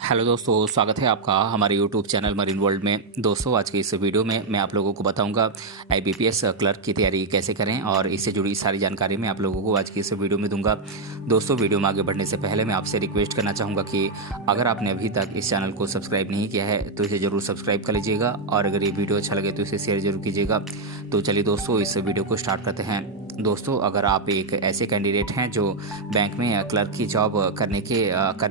Hello दोस्तों, स्वागत है आपका हमारे यूट्यूब चैनल मरीन वर्ल्ड में। दोस्तों, आज के इस वीडियो में मैं आप लोगों को बताऊंगा आईबीपीएस क्लर्क की तैयारी कैसे करें और इससे जुड़ी सारी जानकारी मैं आप लोगों को आज की इस वीडियो में दूंगा। दोस्तों, वीडियो में आगे बढ़ने से पहले मैं आपसे रिक्वेस्ट करना चाहूँगा कि अगर आपने अभी तक इस चैनल को सब्सक्राइब नहीं किया है तो इसे ज़रूर सब्सक्राइब कर लीजिएगा और अगर ये वीडियो अच्छा लगे तो इसे शेयर जरूर कीजिएगा। तो चलिए दोस्तों, इस वीडियो को स्टार्ट करते हैं। दोस्तों, अगर आप एक ऐसे कैंडिडेट हैं जो बैंक में क्लर्क की जॉब करने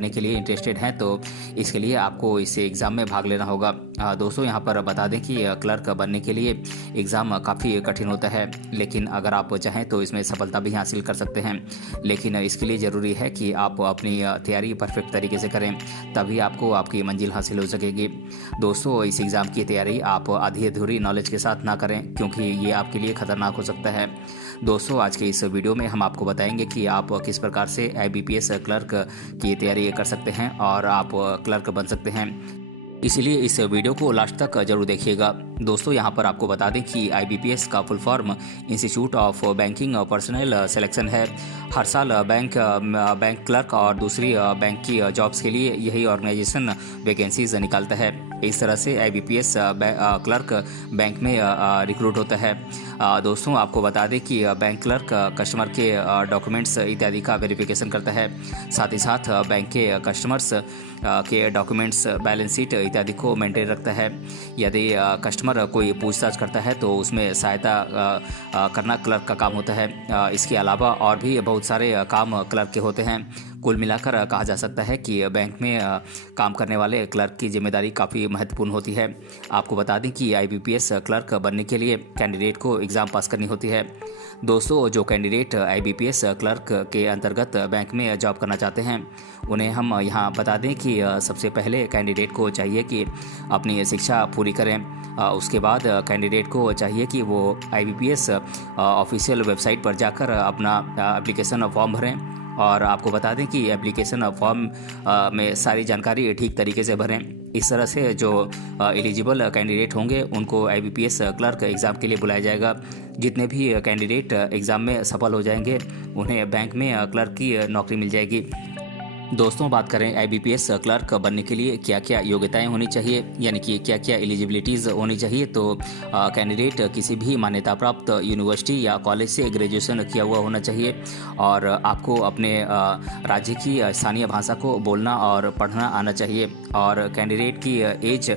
के लिए इंटरेस्टेड हैं तो इसके लिए आपको इस एग्ज़ाम में भाग लेना होगा। दोस्तों, यहाँ पर बता दें कि क्लर्क बनने के लिए एग्ज़ाम काफ़ी कठिन होता है, लेकिन अगर आप चाहें तो इसमें सफलता भी हासिल कर सकते हैं। लेकिन इसके लिए ज़रूरी है कि आप अपनी तैयारी परफेक्ट तरीके से करें, तभी आपको आपकी मंजिल हासिल हो सकेगी। दोस्तों, इस एग्ज़ाम की तैयारी आप आधी अधूरी नॉलेज के साथ ना करें, क्योंकि ये आपके लिए ख़तरनाक हो सकता है। दोस्तों, आज के इस वीडियो में हम आपको बताएंगे कि आप किस प्रकार से आईबीपीएस क्लर्क की तैयारी कर सकते हैं और आप क्लर्क बन सकते हैं। इसलिए इस वीडियो को लास्ट तक जरूर देखिएगा। दोस्तों, यहाँ पर आपको बता दें कि आईबीपीएस का full form institute of banking personal selection है। हर साल बैंक क्लर्क और दूसरी बैंक की जॉब्स के लिए यही ऑर्गेनाइजेशन वैकेंसीज निकालता है। इस तरह से आईबीपीएस क्लर्क बैंक में रिक्रूट होता है। दोस्तों, आपको बता दें कि बैंक क्लर्क कस्टमर के डॉक्यूमेंट्स इत्यादि का वेरिफिकेशन करता है। साथ ही साथ बैंक के कस्टमर्स के डॉक्यूमेंट्स, बैलेंस शीट इत्यादि को मेंटेन रखता है। यदि कस्टमर कोई पूछताछ करता है तो उसमें सहायता करना क्लर्क का काम होता है। इसके अलावा और भी बहुत सारे काम क्लर्क के होते हैं। कुल मिलाकर कहा जा सकता है कि बैंक में काम करने वाले क्लर्क की जिम्मेदारी काफ़ी महत्वपूर्ण होती है। आपको बता दें कि आईबीपीएस क्लर्क बनने के लिए कैंडिडेट को एग्ज़ाम पास करनी होती है। दोस्तों, जो कैंडिडेट आईबीपीएस क्लर्क के अंतर्गत बैंक में जॉब करना चाहते हैं उन्हें हम यहाँ बता दें कि सबसे पहले कैंडिडेट को चाहिए कि अपनी शिक्षा पूरी करें। उसके बाद कैंडिडेट को चाहिए कि वो आईबीपीएस ऑफिशियल वेबसाइट पर जाकर अपना एप्लीकेशन फॉर्म भरें। और आपको बता दें कि एप्लीकेशन फॉर्म में सारी जानकारी ठीक तरीके से भरें। इस तरह से जो एलिजिबल कैंडिडेट होंगे उनको आईबीपीएस क्लर्क एग्ज़ाम के लिए बुलाया जाएगा। जितने भी कैंडिडेट एग्ज़ाम में सफल हो जाएंगे उन्हें बैंक में क्लर्क की नौकरी मिल जाएगी। दोस्तों, बात करें आईबीपीएस क्लर्क बनने के लिए क्या क्या योग्यताएं होनी चाहिए, यानी कि क्या क्या एलिजिबिलिटीज़ होनी चाहिए, तो कैंडिडेट किसी भी मान्यता प्राप्त यूनिवर्सिटी या कॉलेज से ग्रेजुएशन किया हुआ होना चाहिए और आपको अपने राज्य की स्थानीय भाषा को बोलना और पढ़ना आना चाहिए और कैंडिडेट की एज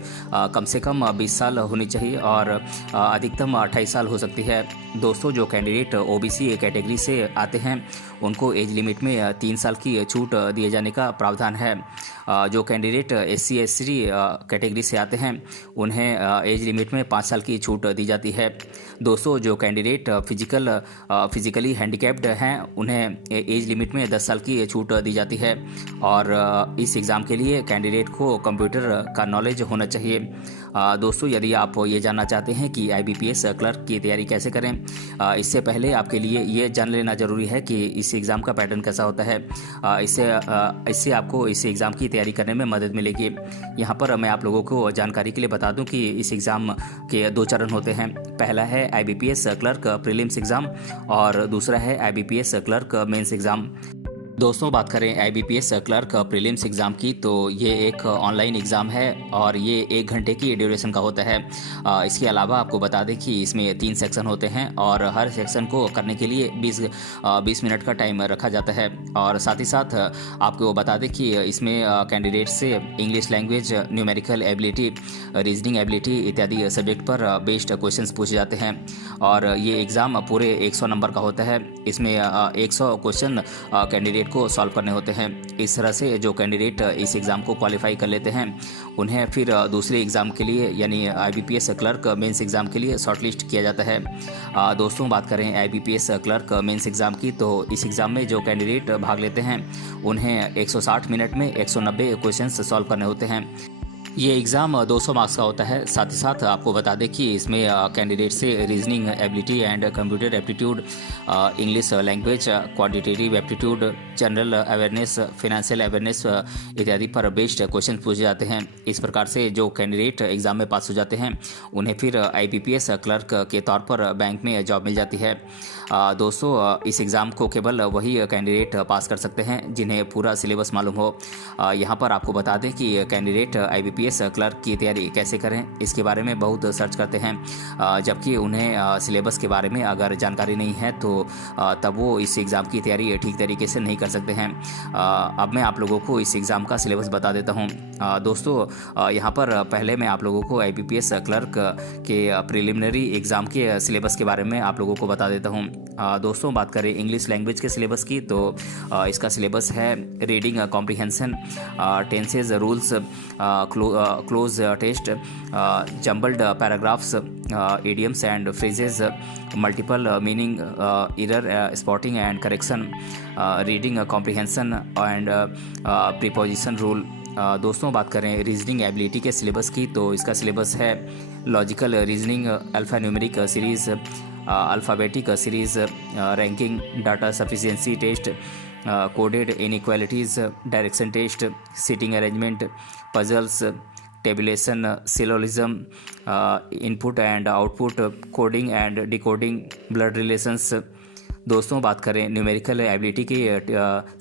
कम से कम 20 साल होनी चाहिए और अधिकतम 28 साल हो सकती है। दोस्तों, जो कैंडिडेट ओबीसी कैटेगरी से आते हैं उनको एज लिमिट में 3 साल की छूट दिए जाने का प्रावधान है। जो कैंडिडेट एससी एसटी कैटेगरी से आते हैं उन्हें एज लिमिट में 5 साल की छूट दी जाती है। दोस्तों, जो कैंडिडेट फिजिकली हैंडीकैप्ड हैं उन्हें एज लिमिट में 10 साल की छूट दी जाती है और इस एग्ज़ाम के लिए कैंडिडेट को कंप्यूटर का नॉलेज होना चाहिए। दोस्तों, यदि आप ये जानना चाहते हैं कि आईबीपीएस क्लर्क की तैयारी कैसे करें, इससे पहले आपके लिए ये जान लेना ज़रूरी है कि इस एग्ज़ाम का पैटर्न कैसा होता है। इससे आपको इस एग्ज़ाम की तैयारी करने में मदद मिलेगी। यहाँ पर मैं आप लोगों को जानकारी के लिए बता दूं कि इस एग्ज़ाम के 2 चरण होते हैं। पहला है आईबीपीएस क्लर्क प्रीलिम्स एग्ज़ाम और दूसरा है आईबीपीएस क्लर्क मेंस एग्ज़ाम। दोस्तों, बात करें आईबीपीएस क्लर्क प्रीलिम्स एग्ज़ाम की तो ये एक ऑनलाइन एग्ज़ाम है और ये 1 घंटे की ड्यूरेशन का होता है। इसके अलावा आपको बता दें कि इसमें 3 सेक्शन होते हैं और हर सेक्शन को करने के लिए 20 मिनट का टाइम रखा जाता है। और साथ ही साथ आपको बता दें कि इसमें कैंडिडेट से English language, numerical ability, reasoning ability इत्यादि सब्जेक्ट पर बेस्ड क्वेश्चंस पूछे जाते हैं और ये एग्ज़ाम पूरे 100 नंबर का होता है। इसमें 100 क्वेश्चन कैंडिडेट को सॉल्व करने होते हैं। इस तरह से जो कैंडिडेट इस एग्ज़ाम को क्वालिफाई कर लेते हैं उन्हें फिर दूसरे एग्ज़ाम के लिए यानी आईबीपीएस क्लर्क मेंस एग्ज़ाम के लिए शॉर्टलिस्ट किया जाता है। दोस्तों, बात करें आईबीपीएस क्लर्क मेंस एग्ज़ाम की तो इस एग्ज़ाम में जो कैंडिडेट भाग लेते हैं उन्हें 160 मिनट में 190 क्वेश्चंस सॉल्व करने होते हैं। ये एग्ज़ाम 200 मार्क्स का होता है। साथ ही साथ आपको बता दें कि इसमें कैंडिडेट से reasoning ability and computer aptitude, English language, quantitative aptitude, general awareness, financial awareness इत्यादि पर बेस्ड क्वेश्चन पूछे जाते हैं। इस प्रकार से जो कैंडिडेट एग्ज़ाम में पास हो जाते हैं उन्हें फिर IBPS क्लर्क के तौर पर बैंक में जॉब मिल जाती है। दोस्तों, इस एग्ज़ाम को केवल वही कैंडिडेट पास कर सकते हैं जिन्हें पूरा सिलेबस मालूम हो। यहाँ पर आपको बता दें कि कैंडिडेट IBPS क्लर्क की तैयारी कैसे करें, इसके बारे में बहुत सर्च करते हैं, जबकि उन्हें सिलेबस के बारे में अगर जानकारी नहीं है तो तब वो इस एग्ज़ाम की तैयारी ठीक तरीके से नहीं कर सकते हैं। अब मैं आप लोगों को इस एग्ज़ाम का सिलेबस बता देता हूँ। दोस्तों, यहाँ पर पहले मैं आप लोगों को IBPS क्लर्क के प्रिलिमिनरी एग्ज़ाम के सिलेबस के बारे में आप लोगों को बता देता हूँ। दोस्तों, बात करें इंग्लिश लैंग्वेज के सिलेबस की तो इसका सिलेबस है reading comprehension, tenses, rules, cloze test, jumbled paragraphs, idioms and phrases, multiple meaning, error spotting and correction, reading comprehension and preposition rule। दोस्तों, बात करें रीजनिंग एबिलिटी के सिलेबस की तो इसका सिलेबस है logical reasoning, alpha numeric series, alphabetic series, ranking, data sufficiency test, coded inequalities, direction test, seating arrangement, puzzles, tabulation, syllogism, input and output, coding and decoding, blood relations. दोस्तों, बात करें numerical ability की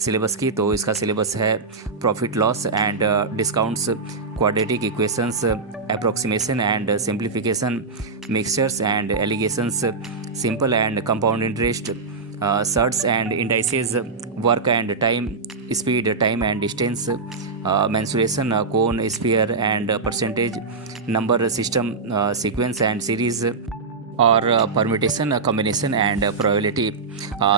syllabus की तो इसका syllabus है profit loss and discounts, quadratic equations, approximation and simplification, mixtures and allegations, simple and compound interest, shirts and indices, work and time, speed, time and distance, mensuration, cone, sphere and percentage, number system, sequence and series और permutation, combination and probability.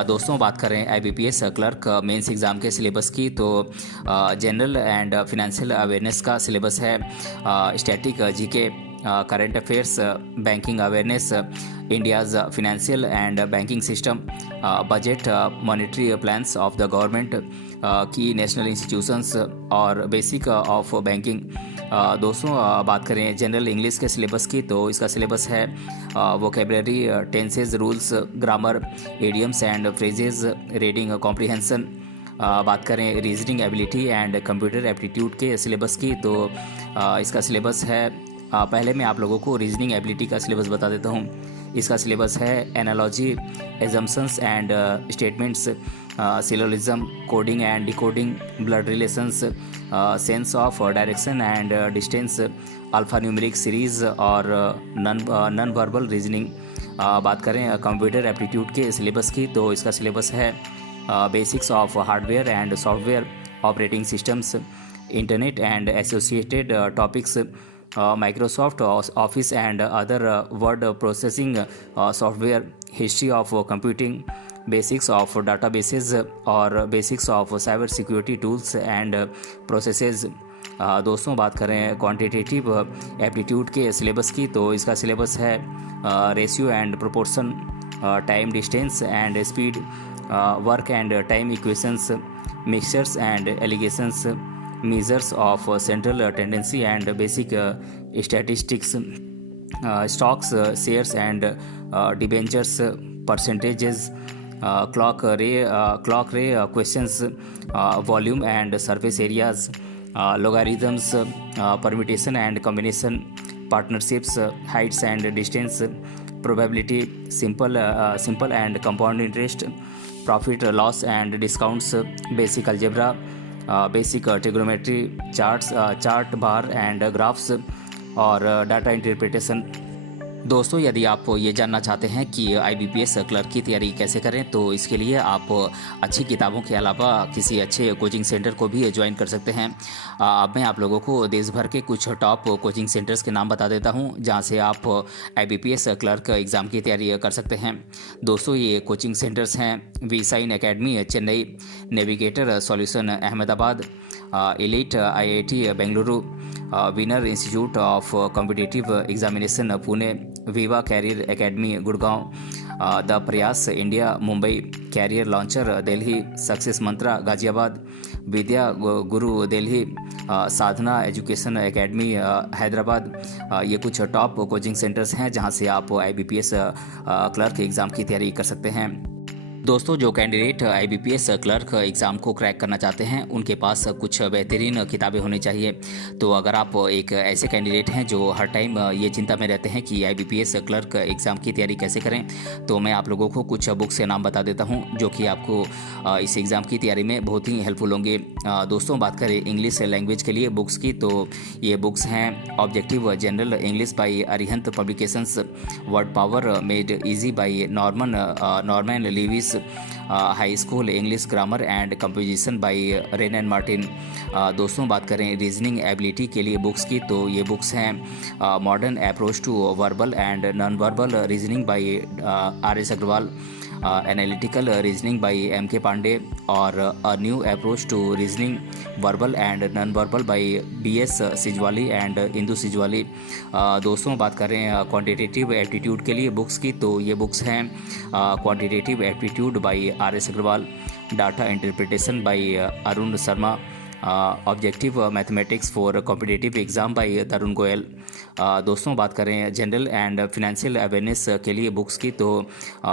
दोस्तों, बात करें IBPS clerk mains exam के syllabus की तो general and financial awareness का syllabus है static GK, current affairs, banking awareness, India's financial and banking system, budget, monetary plans of the government, की national institutions और बेसिक ऑफ बैंकिंग। दोस्तों, बात करें जनरल इंग्लिश के सिलेबस की तो इसका सिलेबस है vocabulary, tenses, rules, grammar, idioms and phrases, reading comprehension. बात करें reasoning ability and computer aptitude के सिलेबस की तो इसका सिलेबस है पहले मैं आप लोगों को रीजनिंग एबिलिटी का सिलेबस बता देता हूँ। इसका सिलेबस है analogy, assumptions and statements, syllogism, coding and decoding, blood relations, sense of direction and distance, alpha numeric series और नॉन वर्बल रीजनिंग। बात करें कंप्यूटर एप्टीट्यूड के सिलेबस की तो इसका सिलेबस है basics of hardware and software, operating systems, internet and associated topics, Microsoft Office and other word processing software, history of computing, basics of databases और basics of cyber security tools and processes। दोस्तों, बात करें quantitative aptitude के syllabus की तो इसका syllabus है ratio and proportion, time, distance and speed, work and time equations, mixtures and allegations, measures of central tendency and basic statistics, stocks, shares and debentures, percentages, clock ray questions, volume and surface areas, logarithms, permutation and combination, partnerships, heights and distance, probability, simple and compound interest, profit, loss and discounts, basic algebra, basic trigonometry, charts, chart bar and graphs और data interpretation. दोस्तों, यदि आप ये जानना चाहते हैं कि IBPS clerk की तैयारी कैसे करें तो इसके लिए आप अच्छी किताबों के अलावा किसी अच्छे कोचिंग सेंटर को भी ज्वाइन कर सकते हैं। अब मैं आप लोगों को देश भर के कुछ टॉप कोचिंग सेंटर्स के नाम बता देता हूं जहां से आप IBPS क्लर्क एग्ज़ाम की तैयारी कर सकते हैं। दोस्तों, ये कोचिंग सेंटर्स हैं V-Shine academy Chennai, navigator solution Ahmedabad, elite IIT Bengaluru, winner institute of competitive examination Pune, Viva career academy Gurgaon, the Prayas India Mumbai, career launcher Delhi, success Mantra Ghaziabad, Vidya Guru Delhi, Sadhana education academy Hyderabad. ये कुछ टॉप कोचिंग सेंटर्स हैं जहां से आप IBPS क्लर्क एग्ज़ाम की तैयारी कर सकते हैं। दोस्तों, जो कैंडिडेट आईबीपीएस क्लर्क एग्ज़ाम को क्रैक करना चाहते हैं उनके पास कुछ बेहतरीन किताबें होनी चाहिए। तो अगर आप एक ऐसे कैंडिडेट हैं जो हर टाइम ये चिंता में रहते हैं कि आईबीपीएस क्लर्क एग्ज़ाम की तैयारी कैसे करें, तो मैं आप लोगों को कुछ बुक्स के नाम बता देता हूं जो कि आपको इस एग्ज़ाम की तैयारी में बहुत ही हेल्पफुल होंगे। दोस्तों, बात करें इंग्लिश लैंग्वेज के लिए बुक्स की, तो ये बुक्स हैं objective general English by Arihant publications, word power made easy by Norman Lewis, high school English grammar and composition by rain and Martin. दोस्तों, बात करें रीजनिंग एबिलिटी के लिए बुक्स की, तो ये बुक्स हैं modern approach to verbal and non verbal reasoning by R S. Agarwal, analytical reasoning by M K. Pandey और a new approach to reasoning verbal and non verbal by B S. Sijwali and Indu Sijwali. दोस्तों, बात करें क्वांटिटेटिव एप्टीट्यूड के लिए बुक्स की, तो ये बुक्स हैं quantitative aptitude by R S. Agarwal, data interpretation by Arun Sharma, objective mathematics for competitive exam by Tarun Goyal. दोस्तों, बात करें जनरल एंड फिनेंशियल अवेयरनेस के लिए बुक्स की, तो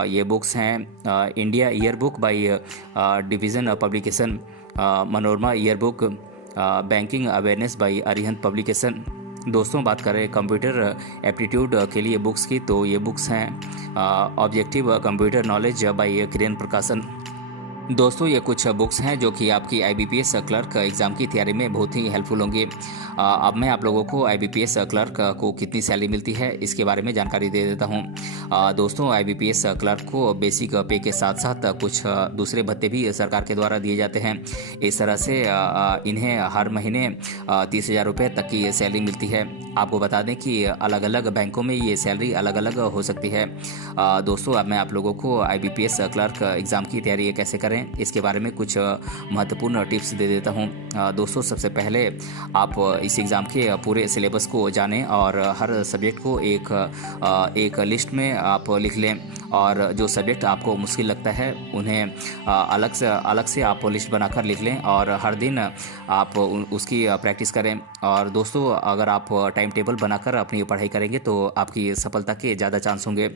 ये बुक्स हैं India year book by division publication, Manorama year book, banking awareness by Arihant publication. दोस्तों, बात करें कंप्यूटर एप्टीट्यूड के लिए बुक्स की, तो ये बुक्स हैं ऑब्जेक्टिव कंप्यूटर नॉलेज बाई किरण प्रकाशन। दोस्तों, ये कुछ बुक्स हैं जो कि आपकी आईबीपीएस क्लर्क एग्ज़ाम की तैयारी में बहुत ही हेल्पफुल होंगे। अब मैं आप लोगों को आईबीपीएस क्लर्क को कितनी सैलरी मिलती है इसके बारे में जानकारी दे देता हूं। दोस्तों, आईबीपीएस क्लर्क को बेसिक पे के साथ साथ कुछ दूसरे भत्ते भी सरकार के द्वारा दिए जाते हैं। इस तरह से इन्हें हर महीने 30,000 रुपये तक की सैलरी मिलती है। आपको बता दें कि अलग अलग बैंकों में ये सैलरी अलग अलग हो सकती है। दोस्तों, अब मैं आप लोगों को आईबीपीएस क्लर्क एग्ज़ाम की तैयारी कैसे करें इसके बारे में कुछ महत्वपूर्ण टिप्स दे देता हूं। दोस्तों, सबसे पहले आप इस एग्ज़ाम के पूरे सिलेबस को जानें और हर सब्जेक्ट को एक लिस्ट में आप लिख लें, और जो सब्जेक्ट आपको मुश्किल लगता है उन्हें अलग से आप लिस्ट बनाकर लिख लें और हर दिन आप उसकी प्रैक्टिस करें। और दोस्तों, अगर आप टाइम टेबल बनाकर अपनी पढ़ाई करेंगे तो आपकी सफलता के ज़्यादा चांस होंगे।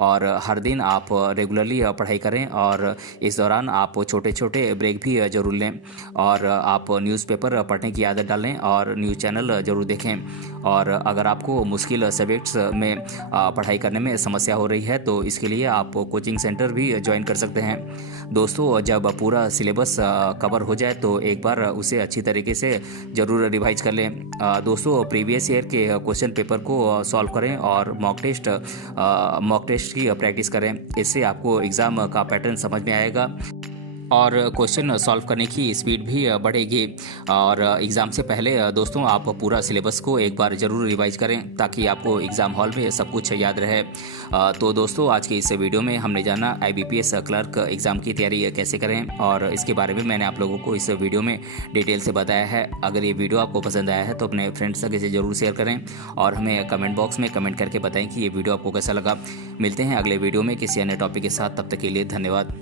और हर दिन आप रेगुलरली पढ़ाई करें और इस दौरान आप छोटे छोटे ब्रेक भी ज़रूर लें, और आप न्यूज़पेपर पढ़ने की आदत डालें और न्यूज़ चैनल ज़रूर देखें। और अगर आपको मुश्किल सब्जेक्ट्स में पढ़ाई करने में समस्या हो रही है तो इसके लिए आप कोचिंग सेंटर भी ज्वाइन कर सकते हैं। दोस्तों, जब पूरा सिलेबस कवर हो जाए तो एक बार उसे अच्छी तरीके से ज़रूर रिवाइज कर लें। दोस्तों, प्रीवियस ईयर के क्वेश्चन पेपर को सॉल्व करें और मॉक टेस्ट की प्रैक्टिस करें। इससे आपको एग्ज़ाम का पैटर्न समझ में आएगा और क्वेश्चन सॉल्व करने की स्पीड भी बढ़ेगी। और एग्ज़ाम से पहले दोस्तों, आप पूरा सिलेबस को एक बार ज़रूर रिवाइज करें ताकि आपको एग्ज़ाम हॉल में सब कुछ याद रहे। तो दोस्तों, आज के इस वीडियो में हमने जाना आईबीपीएस क्लर्क एग्ज़ाम की तैयारी कैसे करें, और इसके बारे में मैंने आप लोगों को इस वीडियो में डिटेल से बताया है। अगर ये वीडियो आपको पसंद आया है तो अपने फ्रेंड्स तक इसे ज़रूर शेयर करें और हमें कमेंट बॉक्स में कमेंट करके बताएं कि ये वीडियो आपको कैसा लगा। मिलते हैं अगले वीडियो में किसी अन्य टॉपिक के साथ, तब तक के लिए धन्यवाद।